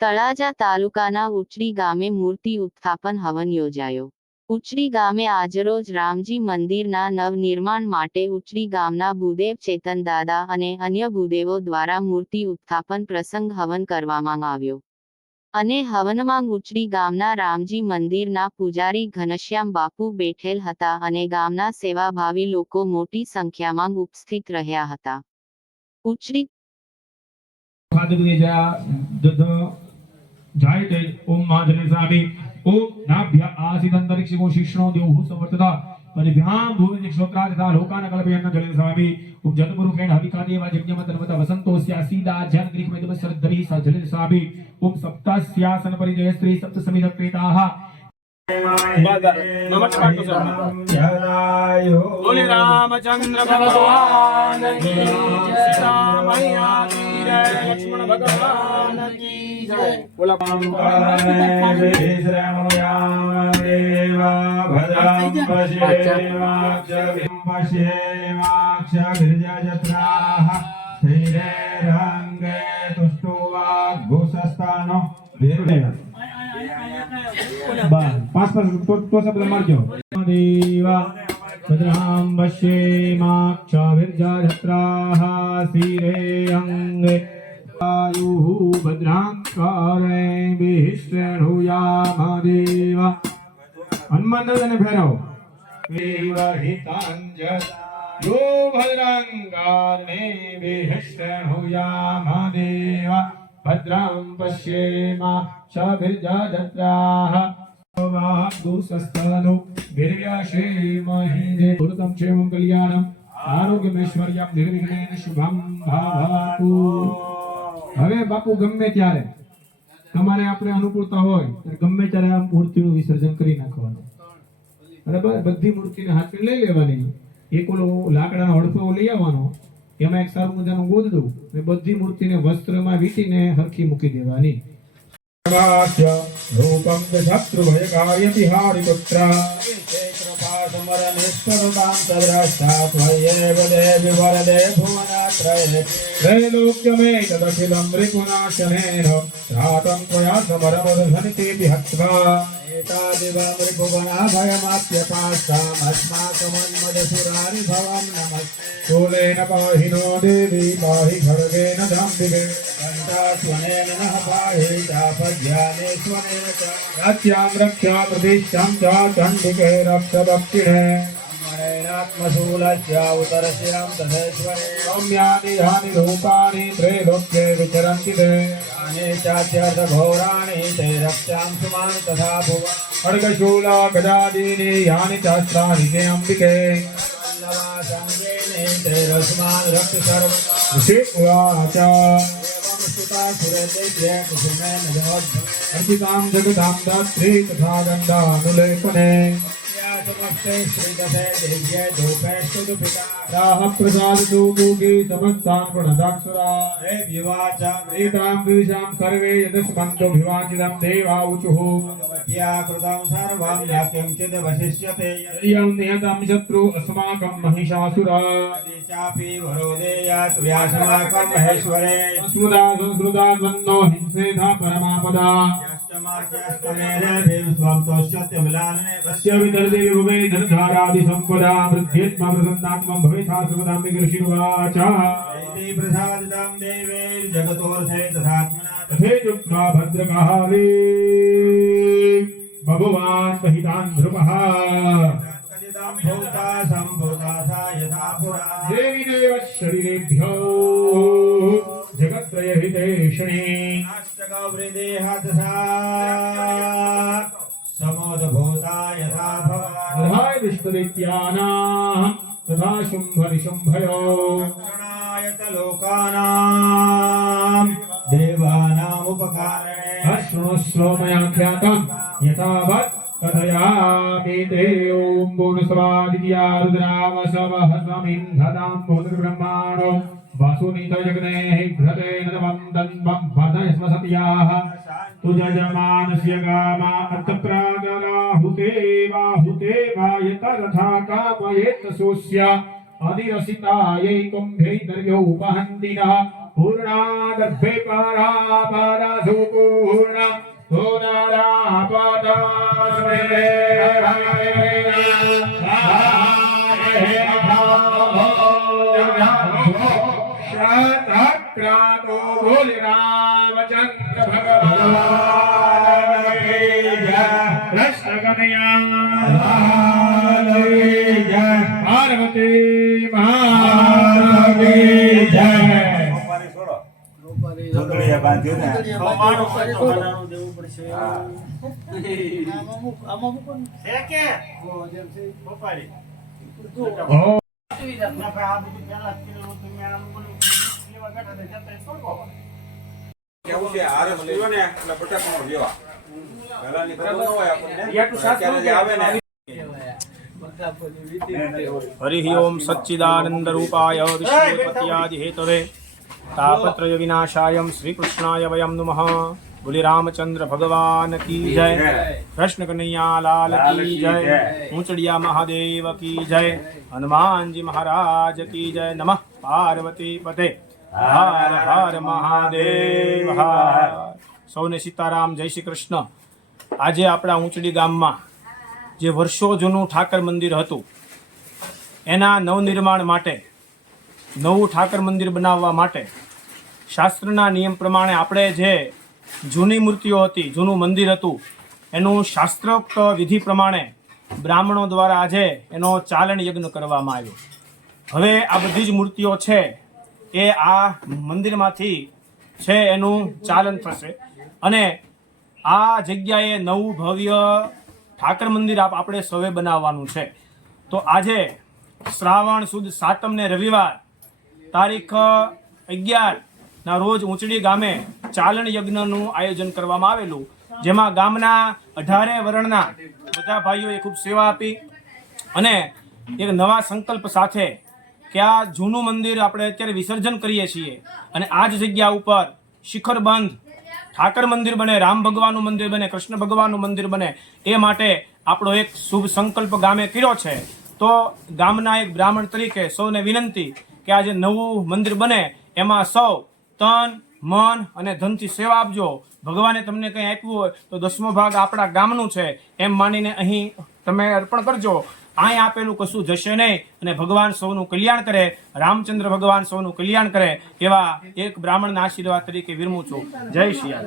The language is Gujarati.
તળાજા તાલુકાના ઉચડી ગામે મૂર્તિ ઉત્થાપન હવન યોજાયો. ઉચડી ગામે આજરોજ રામજી મંદિરના નવનિર્માણ માટે ઉચડી ગામના ભૂદેવ ચેતન દાદા અને અન્ય ભૂદેવો દ્વારા મૂર્તિ ઉત્થાપન પ્રસંગ હવન કરવામાં આવ્યો. અને હવનમાં ઉચડી ગામના રામજી મંદિરના પૂજારી ઘનશ્યામ બાપુ બેઠેલ હતા અને ગામના સેવાભાવી લોકો મોટી સંખ્યામાં ઉપસ્થિત રહ્યા હતા. ઉચડી જય જય ઓમ માંજને સ્વામી ઓમ નાભ્ય આસિત અંતરિક્ષિકો શિષ્ણો દેવો સંવર્તતા પરિભ્યામ ભૂમિ ક્ષોત્રા તથા લોકાન કલ્પયન્ન જલે સ્વામી ઉપજત પુરુષેણ હવિકાદેવ જગ્યમત નમત વસંતોસ્ય સીદા જન મેદમ સરદ્ભિ સજલે સ્વામી ઓમ સપ્તાસ્યાસન પરિજય સ્ત્રી સપ્ત સમિધ ક્રેતાહ નમસ્કાર રામચંદ્ર ભગવાન સીતા જય લક્ષ્મણ ભગવાન કી જય બોલા પશ્યેવાક્ષ ધીરે રંગે તુષ્ટો વાઘોષસ્થાનો પાંચ પાંચ તો શબ્દ મારજો દેવા ભદ્રામ પશ્યેમાક્ષાવિર્જાત્રાः શિરે અંગે આયુઃ ભદ્રાં કારૈભિः શ્રેણુયામ દેવ હનુમાન દાદાને ફેરવો વિવહિતાંજ યો ભદ્રાં કારૈભિः શ્રેણુયામ દેવ ભદ્રાં પશ્યેમાક્ષાવિર્જાત્રાः વાગ્દુસસ્તનો વીર્યશેમહિ ભૂતમ ક્ષેમં કલ્યાણમ આરોગ્યમૈશ્વર્યમ નિર્વિઘ્નેન શુભમ ભાવતુ હવે બાપુ ગમે ત્યારે તમારે આપણે અનુકૂળતા હોય ત્યારે ગમે ત્યારે આ મૂર્તિનું વિસર્જન કરી નાખવાનું બરાબર બધી મૂર્તિને હાથમાં લઈ લેવાની એક ઓલો લાકડાનો હડફો લઈ આવવાનો એમાં એક સારું મજાનું ગોદડું અને બધી મૂર્તિને વસ્ત્રમાં વીંટીને હરખી મૂકી દેવાની वाक्य रूपं च शत्रुभयकार्यति हारिपुत्र त्रैलोक्यमेतदखिलं रिपुनाशनेन त्रातं त्वया समरमदधनितेऽपि हत्वा भयमाप्यपास्तामस्माकमन्मदसुरारि भवं नमः शूलेन पाहि नो देवी पाहि खड्गेन दाम्बिके कण्ठास्वनेन नः पाहि चापज्ञानेश्वरेण च राज्ञां रक्षा प्रतिष्ठां च चण्डिके रक्ष दक्षिणे मरेणात्मशूलस्य उतरशिरं तथेश्वरे सौम्यानि यानि रूपाणि त्रैलोक्ये विचरन्ति ते यानि चात्यर्थघोराणि ते रक्ष्यां सुमान् तथा भुवन् खड्गशूला गदादीनि यानि चास्त्राणि ते अम्बिके पल्लवासङ्गेने ते रस्मान् रक्ष सर्व ऋषि उवाच एवं सुता सुरदेव्य कुसुमेन जगद् अर्चितां जगतां दात्री तथा गन्धानुलेपने समस्ते श्रीदशे दिव्ये धूपेस्तु दुपिता राह प्रसादतु दूगी समस्तान् प्रणदाक्षरा देव्युवाच एतां द्विषां सर्वे यदस्मन्तुभिवाचितं देवाऊचुः भगवत्या कृतं सर्वं न किञ्चित् वशिष्यते यं निहतं शत्रु अस्माकं महिषासुरा यदि चापि वरो देयात् व्यासमाकं महेश्वरे स्मृता संस्कृता द्वन्द्वो हिंसेधा परमापदा यश्चमाद्यस्तमेन स्वं तोष्यत्यमिलानने तस्य वितरते विभुवे धनधारादिसम्पदा वृद्ध्येत्मा प्रसन्नात्मं भवेथा सुपदां विकृषिर्वाच इति प्रसादितं देवैर्जगतोऽर्थे तथात्मना तथेत्युक्त्वा भद्रकाले भगवान् महितान् नृपः तदिदं भूता सम्भूता सा यथा पुरा देवी देव शरीरेभ्यो जगत्त्रयहितेषणे नाष्टगौरिदेह तथा समोदभूता यथा भवा तथाय विष्णुदैत्यानां तथा शुम्भनिशुम्भयो रक्षणायत लोकानां देवानामुपकारणे अश्रुणुस्व मया ख्यातं यथावत् कथयामि ते ॐ बोनुसवादित्या रुद्रावसवः स्वमिन्धतां भूतब्रह्माणो वसुनीतजग्ने हि घृतेन तन्वं वदस्व सत्याः तुजमानस्य कामा अन्तप्रागराहुते वाहुते वायत रथा कामयेत सोऽस्य अधिरसितायै कुम्भे दर्यौ वहन्दिनः पूर्णादर्भे पारा पाराधूपूर्ण सोनारापादास्मे પરા પાદા સુપૂર્ણા સોનારા પાદા સ્મે ક્રાંતો બોલ રામચંદ્ર ભગવાન કી જય કૃષ્ણ કનૈયા પાર્વતી મહારાજ કી જય સોમવારે છોડો. ઢોકળીએ બાંધ્યું ને. ઓ કેવું છે? આરસ લ્યો ને? એટલે બટાકાનો લેવા પહેલાની ખબર ન હોય આપણને. આવે ને. હરિ ઓમ સચ્ચિદાનંદ રૂપાય વિષ્ણુપત્યાદિ હેતવે તાપત્રય વિનાશાય શ્રીકૃષ્ણાય વયમ નુમઃ બોલી રામચંદ્ર ભગવાન કી જય કૃષ્ણ કનૈયા લાલ કી જય ઊંચડિયા મહાદેવ કી જય હનુમાનજી મહારાજ કી જય નમઃ પાર્વતી પતે હર હર મહાદેવ, હર. સૌને સીતારામ, જય શ્રી કૃષ્ણ. આજે આપણા ઊંચડી ગામમાં જે વર્ષો જૂનું ઠાકર મંદિર હતું, એના નવનિર્માણ માટે, નવું ઠાકર મંદિર બનાવવા માટે, શાસ્ત્રના નિયમ પ્રમાણે આપણે જે જૂની મૂર્તિઓ હતી, જૂનું મંદિર હતું, એનું શાસ્ત્રોક્ત વિધિ પ્રમાણે બ્રાહ્મણો દ્વારા આજે એનો ચાલણ યજ્ઞ કરવામાં આવ્યો. હવે આ બધી જ મૂર્તિઓ છે એ આ મંદિરમાંથી છે એનું ચાલન થશે. અને આ જગ્યાએ નવું ભવ્ય ઠાકર મંદિર આપ આપણે સૌએ બનાવવાનું છે. તો આજે શ્રાવણ સુદ સાતમ ને રવિવાર તારીખ અગિયાર ના રોજ ઊંચડી ગામે ચાલણ યજ્ઞનું આયોજન કરવામાં આવેલું. જેમાં ગામના અઢારે વર્ણના બધા ભાઈઓએ ખૂબ સેવા આપી અને એક નવા સંકલ્પ સાથે કે આ જૂનું મંદિર આપણે અત્યારે વિસર્જન કરીએ છીએ. અને આ જ જગ્યા ઉપર શિખર બંધ, ઠાકર મંદિર બને, રામ ભગવાનનું મંદિર બને, કૃષ્ણ ભગવાનનું મંદિર બને, એ માટે આપણો એક શુભ સંકલ્પ ગામે કર્યો છે. તો ગામના એક બ્રાહ્મણ તરીકે સૌને વિનંતી કે આ જે નવું મંદિર બને. એમાં સૌ તન, મન અને ધનથી સેવા આપજો. ભગવાને તમને કંઈ આપ્યું હોય તો દસમો ભાગ આપણા ગામનું છે. એમ માનીને અહીં તમે અર્પણ કરજો. અહીં આપેલું કશું જશે નહીં અને ભગવાન સૌનું કલ્યાણ કરે, રામચંદ્ર ભગવાન સૌનું કલ્યાણ કરે એવા એક બ્રાહ્મણના આશીર્વાદ તરીકે વિરમું છું જય શ્રી રામ.